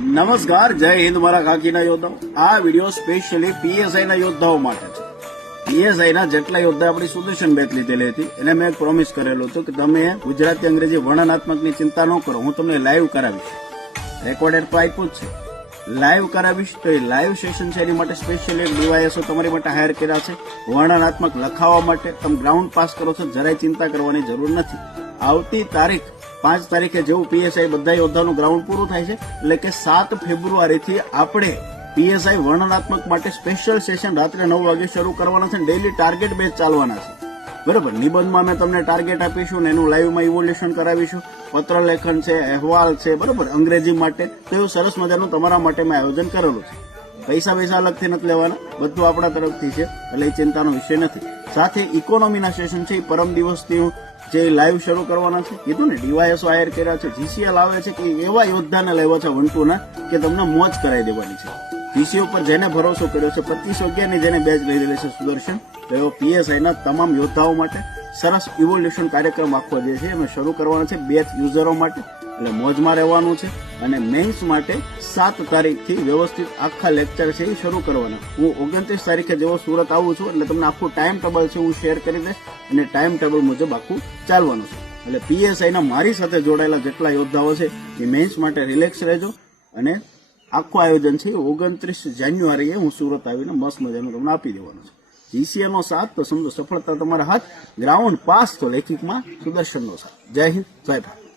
નમસ્કાર, જય હિન્દ મારા કાકીના યોદ્ધાઓ। આ વિડીયો સ્પેશિયલી પીએસઆઈ ના યોદ્ધાઓ માટે છે। પીએસઆઈ ના જેટલા યોદ્ધા આપણી સુદર્શન બેચ લીધેલી હતી એને મેં પ્રોમિસ કરેલું હતું કે તમે ગુજરાતી અંગ્રેજી વર્ણનાત્મકની ચિંતા ન કરો, હું તમને લાઈવ કરાવીશ। રેકોર્ડેડ તો આપ્યું જ છે, લાઈવ કરાવીશ। તો એ લાઈવ સેશન છે એની માટે સ્પેશિયલી ડીવાયએસઓ તમારી માટે હાયર કર્યા છે વર્ણનાત્મક લખાવવા માટે। તમે ગ્રાઉન્ડ પાસ કરો છો, જરાય ચિંતા કરવાની જરૂર નથી। આવતી તારીખ 5 તારીખે જેવું પીએસઆઈ બધા યોદ્ધાનું ગ્રાઉન્ડ પૂરું થાય છે, એટલે કે 7 ફેબ્રુઆરીથી આપણે પીએસઆઈ વર્ણનાત્મક માટે સ્પેશિયલ સેશન રાત્રે 9 વાગે શરૂ કરવાના છે। ડેઈલી ટાર્ગેટ બેચ ચાલવાના છે, બરાબર। નિબંધમાં મેં તમને ટાર્ગેટ આપીશું ને એનું લાઈવમાં ઇવોલ્યુશન કરાવીશું, પત્ર લેખન છે, અહેવાલ છે, બરાબર, અંગ્રેજી માટે તો એવું સરસ મજાનું તમારા માટે મેં આયોજન કરેલું છે। પૈસા અલગથી નથી લેવાના, બધું આપણા તરફથી છે, એટલે એ ચિંતાનો વિષય નથી। સાથે ઇકોનોમીના સેશન છે એ પરમ દિવસથી જે લાઈવ શરૂ કરવાના છે, કીધું ને ડીવાયએસઓ હાયર કર્યા છે, જીસીએલ આવે છે કે એવા યોદ્ધાને લાવ્યા છે 1-2 ના કે તમને મોજ કરાવી દેવાની છે। જીસી ઉપર જેને ભરોસો કર્યો છે, 2511 ની જેને બેચ લીધેલી છે સુદર્શન, તો એવો પીએસઆઈ ના તમામ યોદ્ધાઓ માટે સરસ ઇવોલ્યુશન કાર્યક્રમ આખો જે છે અમે શરૂ કરવાનો છે બેચ યુઝરો માટે, એટલે મોજમાં રહેવાનું છે। અને મેન્સ માટે 7 તારીખથી વ્યવસ્થિત આખા લેક્ચર છે એ શરૂ કરવાના। હું 29 તારીખે જેવો સુરત આવું છું એટલે તમને આખું ટાઈમ ટેબલ છે હું શેર કરી દઈશ અને ટાઈમ ટેબલ મુજબ આખું ચાલવાનું છે। એટલે પીએસઆઈ ના મારી સાથે જોડાયેલા જેટલા યોદ્ધાઓ છે એ મેન્સ માટે રિલેક્સ રહેજો। અને આખું આયોજન છે 29 જાન્યુઆરીએ હું સુરત આવીને મસ્ત મજાનું તમને આપી દેવાનું છે। જીસીએલ નો સાથ તો સમજો સફળતા તમારા હાથ, ગ્રાઉન્ડ પાસ તો લેખિકમાં સુદર્શનનો સાથ। જય હિન્દ, જય ભારત।